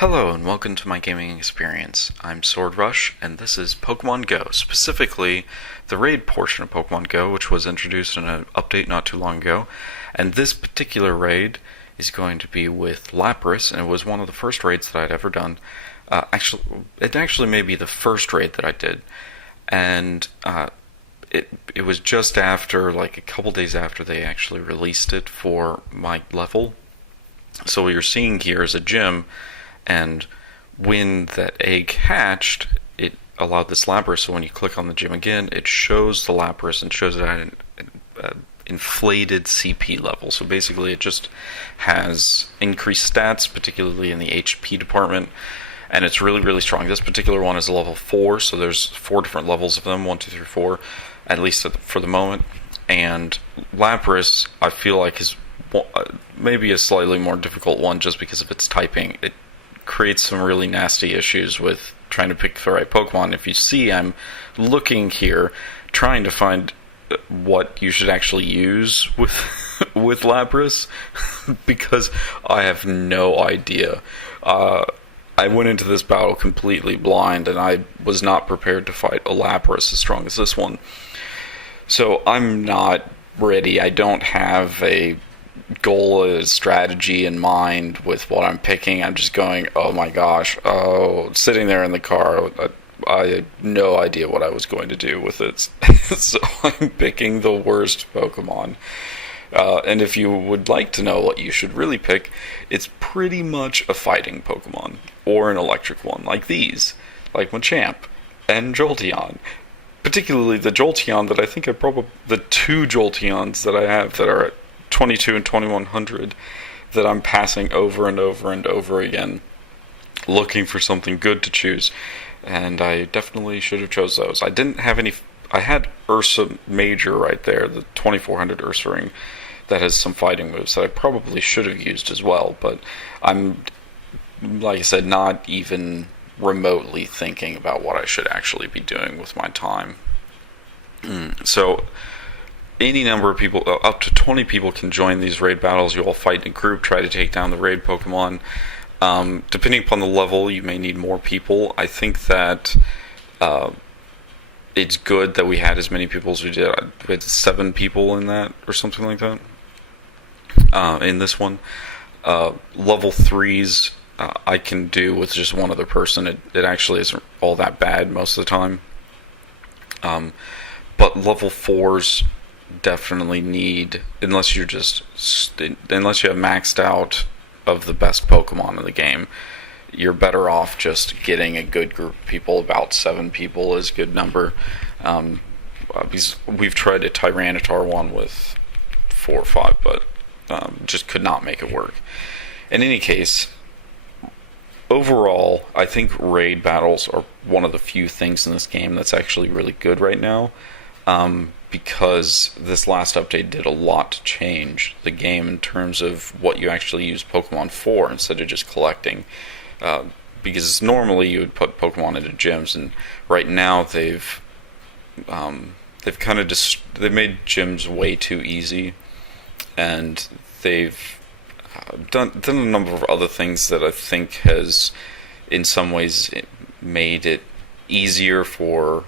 Hello and welcome to my gaming experience. I'm Sword Rush, and this is Pokemon Go, specifically the raid portion of Pokemon Go, which was introduced in an update not too long ago. And this particular raid is going to be with Lapras, and it was one of the first raids that I'd ever done. It actually may be the first raid that I did, and it was just after, like a couple days after they actually released it for my level. So what you're seeing here is a gym. And when that egg hatched, it allowed this Lapras, so when you click on the gym again, it shows the Lapras and shows it at an inflated CP level. So basically it just has increased stats, particularly in the HP department, and it's really, really strong. This particular one is a level 4, so there's 4 different levels of them, 1, 2, 3, 4, at least for the moment. And Lapras, I feel like, is maybe a slightly more difficult one just because of its typing. It creates some really nasty issues with trying to pick the right Pokemon. If you see, I'm looking here, trying to find what you should actually use with with Lapras, because I have no idea. I went into this battle completely blind, and I was not prepared to fight a Lapras as strong as this one. So I'm not ready. I don't have a goal, a strategy in mind with what I'm picking. I'm just going, oh my gosh, sitting there in the car, I had no idea what I was going to do with it. So I'm picking the worst Pokemon. And if you would like to know what you should really pick, it's pretty much a fighting Pokemon, or an electric one, like these, like Machamp and Jolteon. Particularly the Jolteon that I think the two Jolteons that I have that are at 22 and 2100 that I'm passing over and over and over again, looking for something good to choose, and I definitely should have chose those. I didn't have any. I had Ursa Major right there, the 2400 Ursa Ring, that has some fighting moves that I probably should have used as well, but I'm, like I said, not even remotely thinking about what I should actually be doing with my time. So any number of people, up to 20 people, can join these raid battles. You all fight in a group, try to take down the raid Pokemon. Depending upon the level, you may need more people. I think that it's good that we had as many people as we did. We had 7 people in that, or something like that, in this one. Level 3s, I can do with just one other person. It actually isn't all that bad most of the time. But level 4s definitely need, unless you have maxed out of the best Pokemon in the game, you're better off just getting a good group of people. About 7 people is a good number. We've tried a Tyranitar one with 4 or 5, but just could not make it work. In any case, overall, I think raid battles are one of the few things in this game that's actually really good right now, because this last update did a lot to change the game in terms of what you actually use Pokemon for instead of just collecting. Because normally you would put Pokemon into gyms, and right now they've kind of they've made gyms way too easy, and they've done a number of other things that I think has, in some ways, made it easier for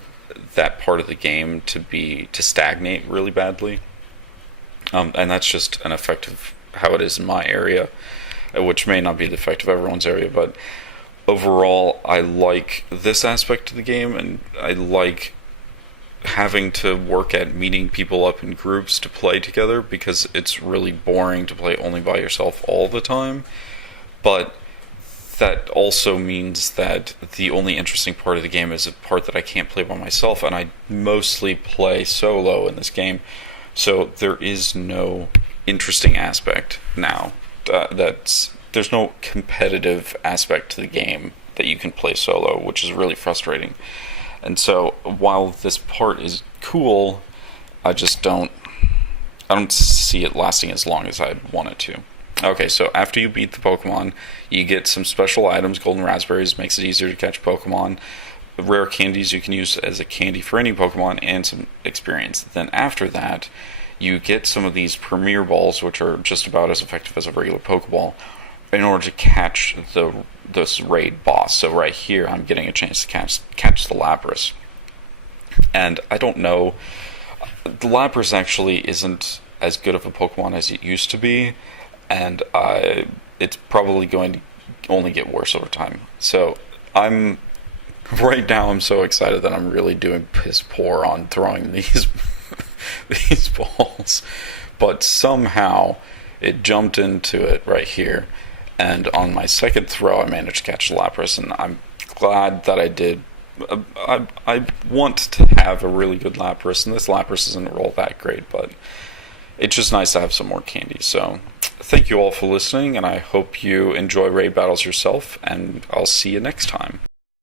that part of the game to stagnate really badly. And that's just an effect of how it is in my area, which may not be the effect of everyone's area, but overall I like this aspect of the game, and I like having to work at meeting people up in groups to play together, because it's really boring to play only by yourself all the time. But that also means that the only interesting part of the game is a part that I can't play by myself, and I mostly play solo in this game, so there is no interesting aspect now. There's no competitive aspect to the game that you can play solo, which is really frustrating. And so while this part is cool, I don't see it lasting as long as I'd want it to. Okay, so after you beat the Pokemon, you get some special items. Golden Raspberries makes it easier to catch Pokemon. The rare candies you can use as a candy for any Pokemon, and some experience. Then after that, you get some of these Premier Balls, which are just about as effective as a regular Pokeball. in order to catch this raid boss. So right here, I'm getting a chance to catch the Lapras, and I don't know. The Lapras actually isn't as good of a Pokemon as it used to be, and it's probably going to only get worse over time. So I'm right now. I'm so excited that I'm really doing piss poor on throwing these these balls, but somehow it jumped into it right here, and on my second throw, I managed to catch Lapras, and I'm glad that I did. I want to have a really good Lapras, and this Lapras isn't all that great, but it's just nice to have some more candy. So thank you all for listening, and I hope you enjoy raid battles yourself, and I'll see you next time.